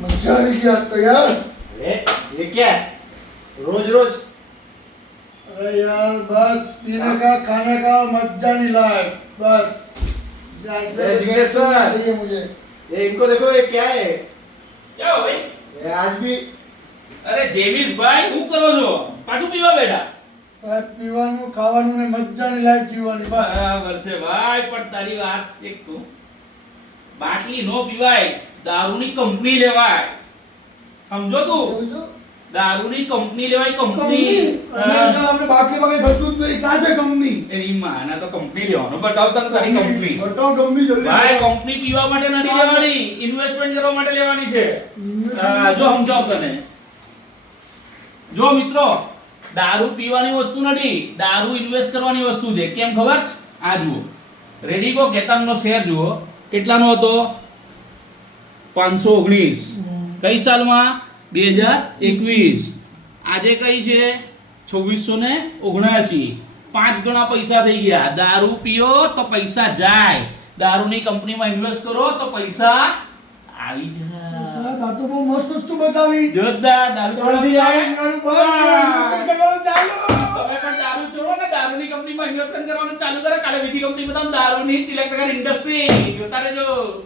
मजा आ गया तो यार। अरे ये क्या है? रोज रोज अरे यार बस पीने का खाने का मजा नहीं लाए बस। जिग्नेश सर। चाहिए मुझे। ये इनको देखो, ये क्या है? क्या हो भाई? ये आज भी અરે જેમીસ ભાઈ શું કરો છો? પાછું પીવા બેઠા? પીવાનું ખાવાનું ને મજા નહીં લાયક જીવવાની બસ। બરાબર છે ભાઈ, પણ તારી વાત એક તો બાટલી નો પીવાય, દારૂની કંપની લેવાય, સમજો તું? દારૂની કંપની લેવાય, કંપની। આપણે બાટલી વગર બધું જ નહીં કાજે કંપની। એની માના તો કંપની લેવાનો, બતાવ તને તારી કંપની। બતાવો કંપની જલ્દી। ભાઈ કંપની પીવા માટે નથી લેવાની, ઇન્વેસ્ટમેન્ટ કરવા માટે લેવાની છે। જો સમજાવ તને, જો મિત્રો, દારૂ પીવાની વસ્તુ નથી, દારૂ ઇન્વેસ્ટ કરવાની વસ્તુ છે। કેમ ખબર છે? આ જુઓ, રેડિકો કેતાનનો શેર જુઓ, કેટલાનો હતો? 519। કઈ સાલમાં? 2021। આજે કઈ છે? 2679। 5 ગણા પૈસા થઈ ગયા। દારૂ પીઓ તો પૈસા જાય, દારૂની કંપનીમાં ઇન્વેસ્ટ કરો તો પૈસા આવી જાય। આ તો બહુ મસ્ત વસ્તુ બતાવી। જોરદાર, દારૂ છોડવાની આવે। મારું કરવાનું ચાલુ। તમે પણ દારૂ છોડો ને, દારૂની કંપનીમાં ઇન્વેસ્ટમેન્ટ કરવાનું ચાલુ કરો। કાલે બીજી કંપની બતાવો, દારૂની તિલક નગર ઇન્ડસ્ટ્રી, જોતા રહેજો।